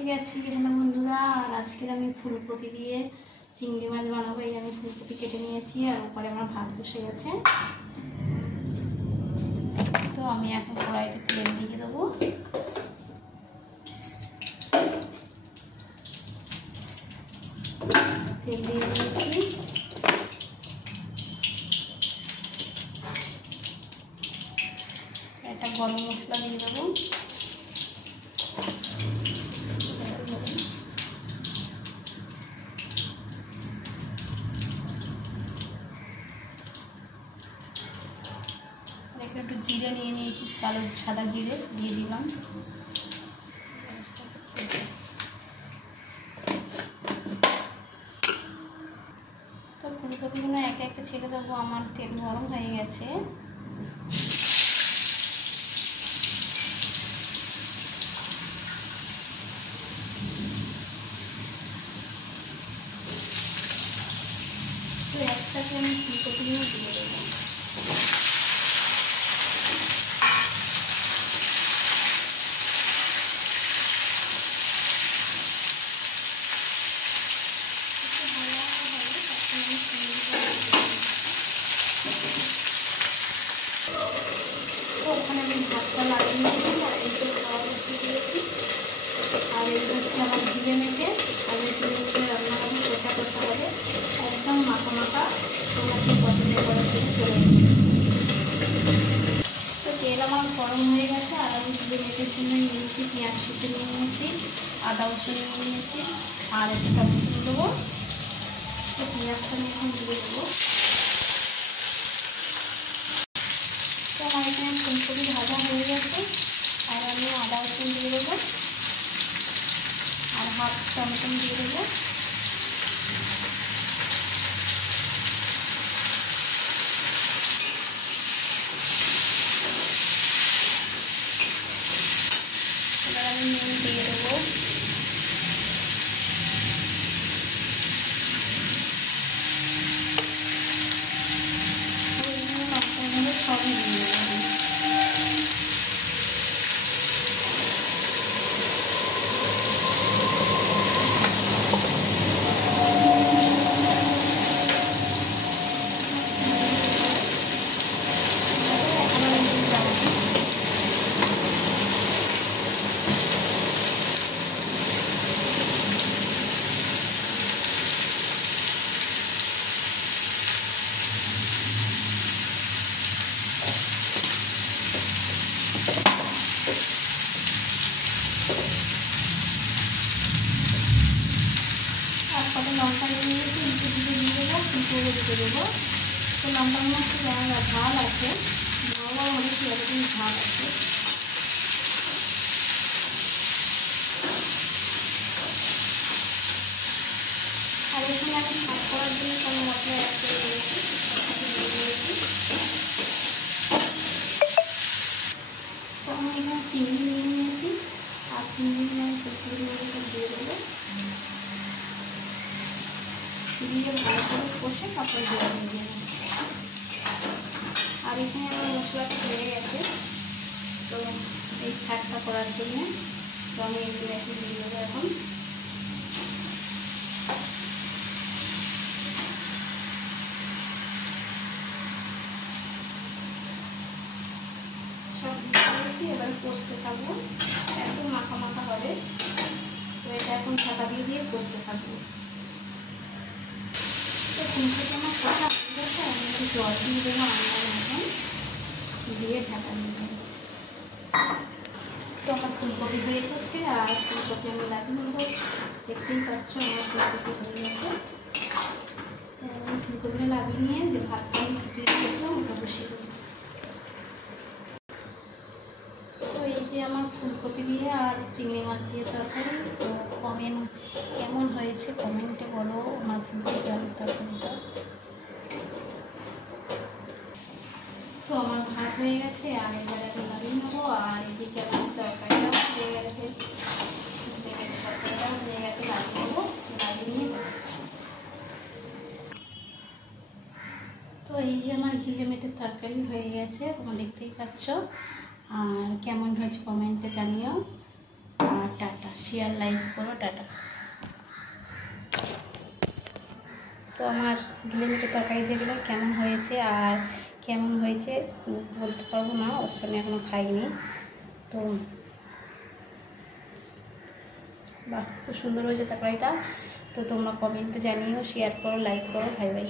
এসে গেছি। হ্যালো বন্ধুরা, আর আজকে আমি ফুলকপি দিয়ে চিংড়ি মাছ বানাবো। এই আমি ফুলকপি কেটে নিয়েছি আর উপরে আমার ভাত বসে গেছে। তো আমি এখন কড়াইতে তেল দিয়ে দেবো। তেল দিয়ে দিয়েছি। একটা গরম মশলা দিয়ে দেবো। একটু জিরে নিয়ে নিয়েছি, কালো সাদা জিরে দিয়ে দিলাম। তো ফুলকপিগুলো একে একে ছেড়ে দেবো। আমার তেল গরম হয়ে গেছে। তো একসাথে আমি ফুলকপিগুলো দিয়ে দেবো। ওখানে আমি ভাতটা লাগিয়ে নিয়েছি আর এইটা খাওয়া হচ্ছে দিয়েছি। আর এই হচ্ছে আমার জিরে মেখে, আর এই জিরে রান্না হবে, কষা কষা হবে, একদম মাখা মাখা। তোমাকে পছন্দ করার জন্য চলে এসেছি। তো তেল আমার গরম হয়ে গেছে আর আমি জিরে মেখের জন্য নিয়েছি পেঁয়াজ কুচি নিয়ে নিয়েছি, আদা রসুন নিয়ে নিয়েছি আর একটা রসুন দেবো। তো পেঁয়াজটা আমি এখন দিয়ে দেবো। তো আমার এখানে ফুলকপি ভাজা হয়ে গেছে আর আমি আদা রসুন দিয়ে দেবো আর হাফ টমেটো দিয়ে দেবো। এবার আমি নুন দিয়ে দেবো। সবই দিয়ে দেবো। লঙ্কা নিয়ে নিয়েছি, নিচে দিকে দিয়ে দেবো, পিঁপড়ে দিতে দেবো। তো লঙ্কার মধ্যে ঝাল আছে, বড় হলে কি এরকম ঝাল আছে। আর এখানে আমি শাক করার জন্য কোনো মশলা অ্যাড করে দিয়েছি। তো আমি এখানে চিংড়ি নিয়ে নিয়েছি আর চিংড়ি আমি ফুলকপির মধ্যে সব দিয়ে দেবো। দিয়ে ভালো করে কষে তারপরে জল দিয়ে দেবো। আর এখানে আমার মশলাটা হয়ে গেছে। তো এই ছাড়টা করার জন্য তো আমি এগুলো একটু দিয়ে দেবো এখন। সব দিয়েছি, এবার কষতে থাকবো, একদম মাখা মাখা হবে। তো এটা এখন ঢাকা দিয়ে দিয়ে কষতে থাকবো। তো ফুলকপি আমার কষা হয়ে গেছে, আমি একটু জল দিয়ে দেবো আন্দাজ মতন, দিয়ে ঢাকা দিয়ে দেবো। তো আমার ফুলকপি হয়ে গেছে আর ফুলকপি আমি লাগিয়ে নেবো। দেখতেই পাচ্ছ আমার ফুলকপি হয়ে গেছে। আমি ফুলকপিটা লাগিয়ে নিয়ে যে ভাতটা আমি ফুটিয়ে রেখেছিলাম ওটা বসিয়ে দেবো। তো এই যে আমার ফুলকপি দিয়ে আর চিংড়ি মাছ দিয়ে তরকারি। তো কেমন হয়েছে কমেন্টে বলো আমার ফুলকপি আলুর তরকারিটা। তো আমার ভাত হয়ে গেছে আর এবারে আমি লাগিয়ে নেবো। আর এদিকে আমার তরকারিটাও হয়ে গেছে, তরকারিটাও হয়ে গেছে, লাগিয়ে নেবো, লাগিয়ে নিয়ে দেখাচ্ছি। তো এই যে আমার ঘিলে মেটের তরকারি হয়ে গেছে, তোমরা দেখতেই পাচ্ছ। আর কেমন হয়েছে কমেন্টে জানিও। আর টাটা। শেয়ার লাইক করো, টাটা। তো আমার গিলে মেটে তরকারি দেখলে কেমন হয়েছে আর কেমন হয়েছে বলতে পারবো না, ওর সামনে এখনও খাইনি। তো বাহ, খুব সুন্দর হয়েছে তরকারিটা। তো তোমরা কমেন্টে জানিও, শেয়ার করো, লাইক করো। Bye bye.